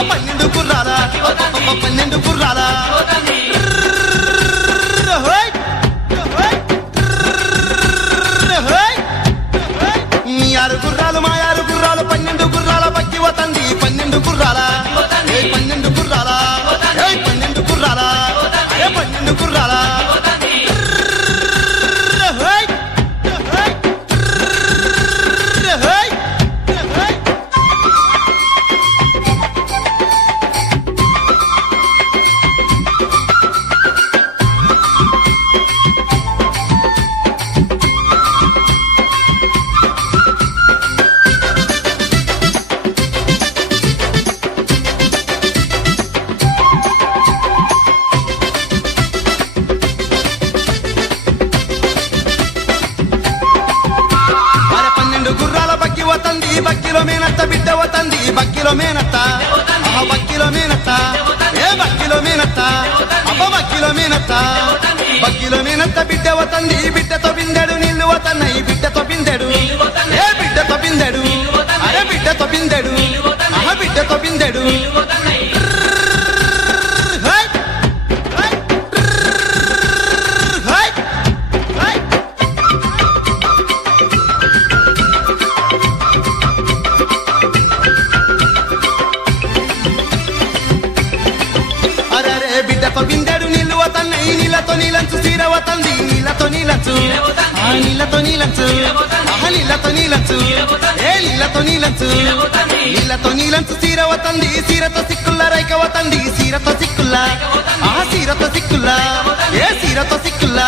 12 గుర్రాల 12 గుర్రాల మీ 6 గుర్రాలు మా 6 గుర్రాలు 12 గుర్రాల బక్కి వతంది 12 గుర్రాల 12 గుర్రాల 12 గుర్రాల 12 గుర్రాల బక్కిలో మేనత్త బిడ్డ వతంది బక్కిలో మేనత్త బక్కిలో మేనత్త బక్కిలో మేనత్త బక్కిలో మేనత్త బక్కిలో మేనత్త బిడ్డ వతంది బిడ్డతో బిందెడు నీళ్లు వతన్నాయి బిడ్డతో బిందెడు బిడ్డతో బిందెడు అరే బిడ్డతో బిందెడు బిడ్డతో బిందెడు బిడ్డతో బిందెడు నీళ్లు వతన్నాయి నీళ్ళతో నీలంచు సీర వతంది నీళ్ళతో నీలంచు నీళ్ళతో నీలంచు నీళ్ళతో నీలంచు నీళ్ళతో నీలంచు నీళ్ళతో నీలంచు సీర వతంది సీరతో సిక్కుల్ల రైక వతంది సీరతో సిక్కుల్ల సీరతో సిక్కుల్ల సీరతో సిక్కుల్ల